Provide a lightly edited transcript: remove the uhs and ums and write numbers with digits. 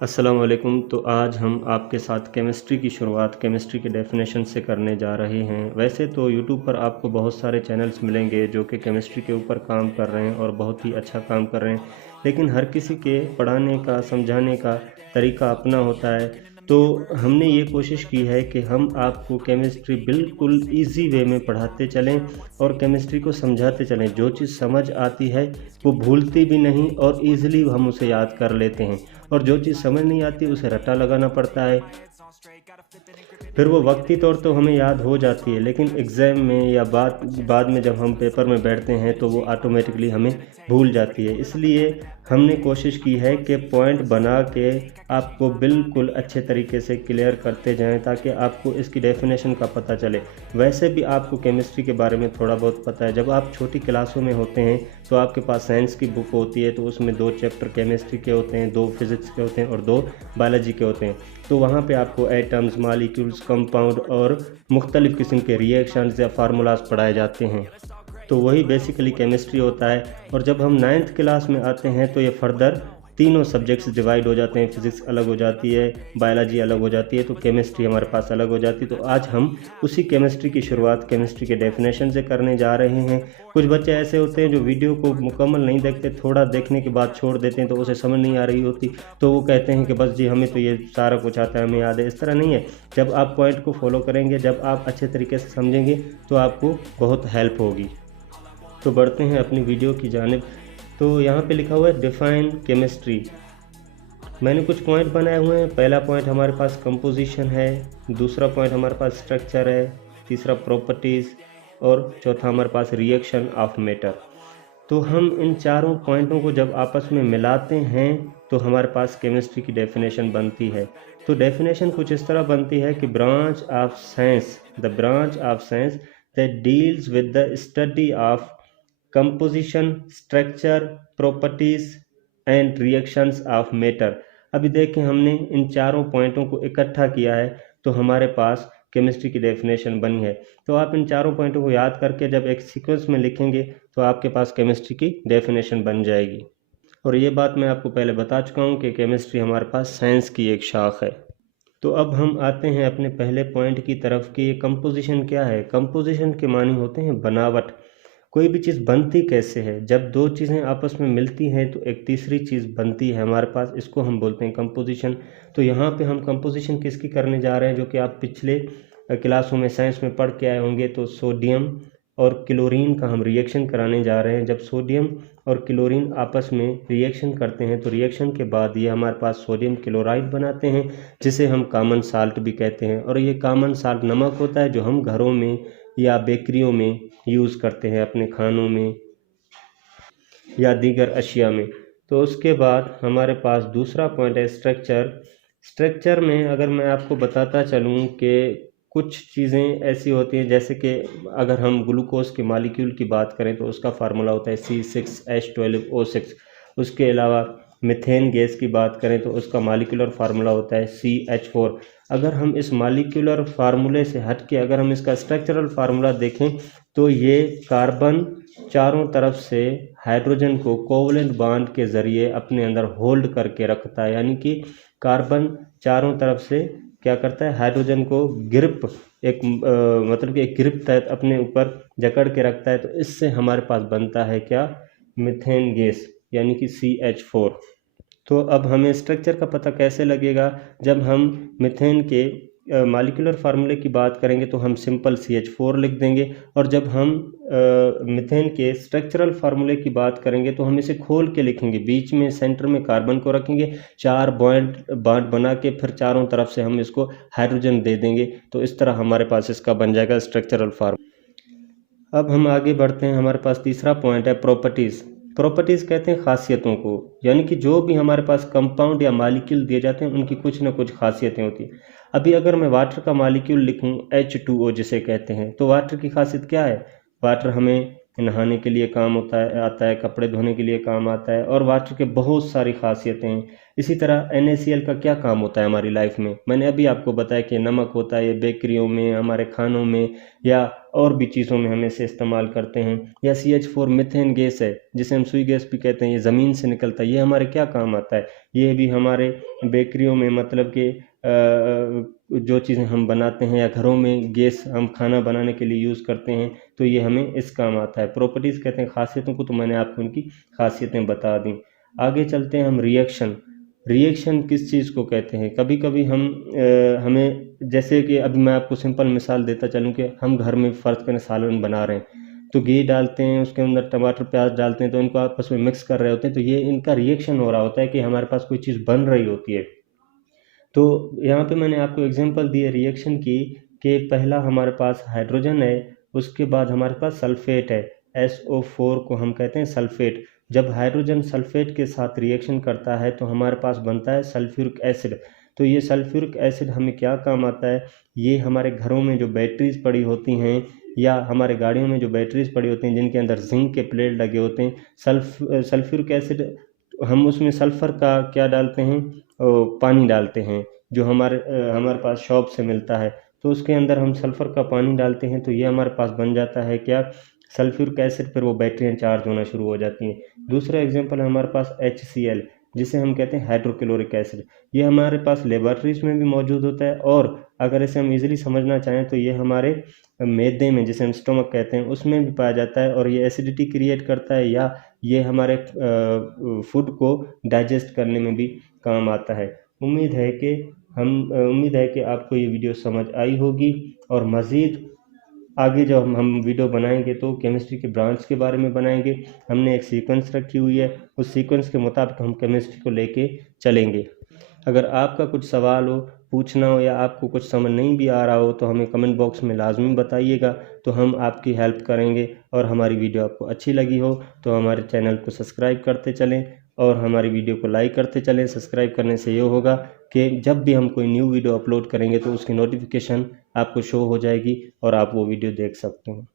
अस्सलाम वालेकुम। तो आज हम आपके साथ केमिस्ट्री की शुरुआत केमिस्ट्री के डेफिनेशन से करने जा रहे हैं। वैसे तो यूट्यूब पर आपको बहुत सारे चैनल्स मिलेंगे जो कि केमिस्ट्री के ऊपर काम कर रहे हैं और बहुत ही अच्छा काम कर रहे हैं, लेकिन हर किसी के पढ़ाने का समझाने का तरीका अपना होता है। तो हमने ये कोशिश की है कि हम आपको केमिस्ट्री बिल्कुल इजी वे में पढ़ाते चलें और केमिस्ट्री को समझाते चलें। जो चीज़ समझ आती है वो भूलती भी नहीं और ईज़िली हम उसे याद कर लेते हैं, और जो चीज़ समझ नहीं आती उसे रट्टा लगाना पड़ता है। फिर वो वक्ती तौर तो हमें याद हो जाती है, लेकिन एग्ज़ाम में या बाद बाद में जब हम पेपर में बैठते हैं तो वो ऑटोमेटिकली हमें भूल जाती है। इसलिए हमने कोशिश की है कि पॉइंट बना के आपको बिल्कुल अच्छे तरीके से क्लियर करते जाएं ताकि आपको इसकी डेफिनेशन का पता चले। वैसे भी आपको केमिस्ट्री के बारे में थोड़ा बहुत पता है। जब आप छोटी क्लासों में होते हैं तो आपके पास साइंस की बुक होती है, तो उसमें 2 चैप्टर केमिस्ट्री के होते हैं, 2 फिज़िक्स के होते हैं और 2 बायोलॉजी के होते हैं। तो वहाँ पे आपको एटम्स, मॉलिक्यूल्स, कंपाउंड और मुख्तलिफ़ किस्म के रिएक्शंस या फार्मूलाज पढ़ाए जाते हैं। तो वही बेसिकली केमिस्ट्री होता है। और जब हम 9th क्लास में आते हैं तो ये फर्दर तीनों सब्जेक्ट्स डिवाइड हो जाते हैं। फिज़िक्स अलग हो जाती है, बायोलॉजी अलग हो जाती है, तो केमिस्ट्री हमारे पास अलग हो जाती है। तो आज हम उसी केमिस्ट्री की शुरुआत केमिस्ट्री के डेफिनेशन से करने जा रहे हैं। कुछ बच्चे ऐसे होते हैं जो वीडियो को मुकम्मल नहीं देखते, थोड़ा देखने के बाद छोड़ देते हैं, तो उसे समझ नहीं आ रही होती, तो वो कहते हैं कि बस जी हमें तो ये सारा कुछ आता है, हमें याद है। इस तरह नहीं है। जब आप पॉइंट को फॉलो करेंगे, जब आप अच्छे तरीके से समझेंगे, तो आपको बहुत हेल्प होगी। तो बढ़ते हैं अपनी वीडियो की जानिब। तो यहाँ पे लिखा हुआ है डिफाइन केमिस्ट्री। मैंने कुछ पॉइंट बनाए हुए हैं। पहला पॉइंट हमारे पास कंपोजिशन है, दूसरा पॉइंट हमारे पास स्ट्रक्चर है, तीसरा प्रॉपर्टीज़ और चौथा हमारे पास रिएक्शन ऑफ मैटर। तो हम इन चारों पॉइंटों को जब आपस में मिलाते हैं तो हमारे पास केमिस्ट्री की डेफिनेशन बनती है। तो डेफिनेशन कुछ इस तरह बनती है कि branch of science that deals with the study of composition, structure, properties and reactions of matter. अभी देखें, हमने इन चारों पॉइंटों को इकट्ठा किया है तो हमारे पास केमिस्ट्री की डेफिनेशन बनी है। तो आप इन चारों पॉइंटों को याद करके जब एक सीक्वेंस में लिखेंगे तो आपके पास केमिस्ट्री की डेफिनेशन बन जाएगी। और ये बात मैं आपको पहले बता चुका हूँ कि केमिस्ट्री हमारे पास साइंस की एक शाख है। तो अब हम आते हैं अपने पहले पॉइंट की तरफ कि ये कंपोजिशन क्या है। कंपोजिशन के मानी होते हैं बनावट। कोई भी चीज़ बनती कैसे है? जब दो चीज़ें आपस में मिलती हैं तो एक तीसरी चीज़ बनती है हमारे पास, इसको हम बोलते हैं कंपोजिशन। तो यहाँ पे हम कंपोजिशन किसकी करने जा रहे हैं, जो कि आप पिछले क्लासों में साइंस में पढ़ के आए होंगे। तो सोडियम और क्लोरीन का हम रिएक्शन कराने जा रहे हैं। जब सोडियम और क्लोरीन आपस में रिएक्शन करते हैं तो रिएक्शन के बाद ये हमारे पास सोडियम क्लोराइड बनाते हैं, जिसे हम कॉमन साल्ट भी कहते हैं। और ये कॉमन साल्ट नमक होता है जो हम घरों में या बेकरियों में यूज़ करते हैं, अपने खानों में या दीगर अशिया में। तो उसके बाद हमारे पास दूसरा पॉइंट है स्ट्रक्चर। स्ट्रक्चर में अगर मैं आपको बताता चलूँ कि कुछ चीज़ें ऐसी होती हैं, जैसे कि अगर हम ग्लूकोज के मालिक्यूल की बात करें तो उसका फार्मूला होता है C6H12O6। उसके अलावा मीथेन गैस की बात करें तो उसका मालिक्यूलर फार्मूला होता है CH4। अगर हम इस मालिक्यूलर फार्मूले से हट के अगर हम इसका स्ट्रक्चरल फार्मूला देखें तो ये कार्बन चारों तरफ से हाइड्रोजन को कोवलेंट बॉन्ड के ज़रिए अपने अंदर होल्ड करके रखता है। यानी कि कार्बन चारों तरफ से क्या करता है, हाइड्रोजन को ग्रिप मतलब कि एक ग्रिप तहत अपने ऊपर जकड़ के रखता है। तो इससे हमारे पास बनता है क्या, मीथेन गैस, यानी कि CH4। तो अब हमें स्ट्रक्चर का पता कैसे लगेगा? जब हम मीथेन के मालिकुलर फार्मूले की बात करेंगे तो हम सिंपल CH4 लिख देंगे, और जब हम मीथेन के स्ट्रक्चरल फार्मूले की बात करेंगे तो हम इसे खोल के लिखेंगे। बीच में सेंटर में कार्बन को रखेंगे, 4 बॉन्ड बना के फिर चारों तरफ से हम इसको हाइड्रोजन दे देंगे। तो इस तरह हमारे पास इसका बन जाएगा स्ट्रक्चरल फार्मूला। अब हम आगे बढ़ते हैं। हमारे पास तीसरा पॉइंट है प्रॉपर्टीज़। प्रॉपर्टीज़ कहते हैं खासियतों को, यानी कि जो भी हमारे पास कंपाउंड या मालिक्यूल दिए जाते हैं उनकी कुछ ना कुछ खासियतें होती हैं। अभी अगर मैं वाटर का मालिक्यूल लिखूं H2O जिसे कहते हैं, तो वाटर की खासियत क्या है? वाटर हमें नहाने के लिए काम आता है, कपड़े धोने के लिए काम आता है, और वाटर के बहुत सारी खासियतें हैं। इसी तरह NaCl का क्या काम होता है हमारी लाइफ में, मैंने अभी आपको बताया कि नमक होता है, ये बेकरियों में, हमारे खानों में या और भी चीज़ों में हम इसे इस्तेमाल करते हैं। या CH4 मीथेन गैस है जिसे हम सुई गैस भी कहते हैं, ये ज़मीन से निकलता है, ये हमारे क्या काम आता है, ये भी हमारे बेकरियों में मतलब कि जो चीज़ें हम बनाते हैं या घरों में गैस हम खाना बनाने के लिए यूज़ करते हैं, तो ये हमें इस काम आता है। प्रॉपर्टीज़ कहते हैं खासियतों को, तो मैंने आपको उनकी खासियतें बता दी। आगे चलते हैं हम रिएक्शन। रिएक्शन किस चीज़ को कहते हैं, कभी कभी हमें जैसे कि अभी मैं आपको सिंपल मिसाल देता चलूँ कि हम घर में फ़र्ज़ करें सालन बना रहे हैं, तो घी डालते हैं, उसके अंदर टमाटर प्याज डालते हैं, तो इनको आपस में मिक्स कर रहे होते हैं, तो ये इनका रिएक्शन हो रहा होता है कि हमारे पास कोई चीज़ बन रही होती है। तो यहाँ पे मैंने आपको एग्जांपल दिए रिएक्शन की कि पहला हमारे पास हाइड्रोजन है, उसके बाद हमारे पास सल्फेट है, SO4 को हम कहते हैं सल्फेट। जब हाइड्रोजन सल्फेट के साथ रिएक्शन करता है तो हमारे पास बनता है सल्फ्यूरिक एसिड। तो ये सल्फ्यूरिक एसिड हमें क्या काम आता है, ये हमारे घरों में जो बैटरीज पड़ी होती हैं या हमारे गाड़ियों में जो बैटरीज पड़ी होती हैं जिनके अंदर जिंक के प्लेट लगे होते हैं, सल्फ्यूरिक एसिड हम उसमें सल्फ़र का क्या डालते हैं, पानी डालते हैं जो हमारे पास शॉप से मिलता है, तो उसके अंदर हम सल्फ़र का पानी डालते हैं, तो ये हमारे पास बन जाता है क्या, सल्फ्यूरिक एसिड। फिर वो बैटरियाँ चार्ज होना शुरू हो जाती हैं। दूसरा एग्जांपल है हमारे पास HCl, जिसे हम कहते हैं हाइड्रोक्लोरिक एसिड। ये हमारे पास लेबॉरेटरीज में भी मौजूद होता है, और अगर इसे हम इजीली समझना चाहें तो ये हमारे मैदे में, जिसे हम स्टोमक कहते हैं, उसमें भी पाया जाता है, और ये एसिडिटी क्रिएट करता है या ये हमारे फूड को डाइजेस्ट करने में भी काम आता है। उम्मीद है कि आपको ये वीडियो समझ आई होगी, और मज़ीद आगे जब हम वीडियो बनाएंगे तो केमिस्ट्री के ब्रांच के बारे में बनाएंगे। हमने एक सीक्वेंस रखी हुई है, उस सीक्वेंस के मुताबिक हम केमिस्ट्री को लेके चलेंगे। अगर आपका कुछ सवाल हो, पूछना हो, या आपको कुछ समझ नहीं भी आ रहा हो तो हमें कमेंट बॉक्स में लाजमी बताइएगा, तो हम आपकी हेल्प करेंगे। और हमारी वीडियो आपको अच्छी लगी हो तो हमारे चैनल को सब्सक्राइब करते चलें और हमारी वीडियो को लाइक करते चलें। सब्सक्राइब करने से ये होगा कि जब भी हम कोई न्यू वीडियो अपलोड करेंगे तो उसकी नोटिफिकेशन आपको शो हो जाएगी और आप वो वीडियो देख सकते हैं।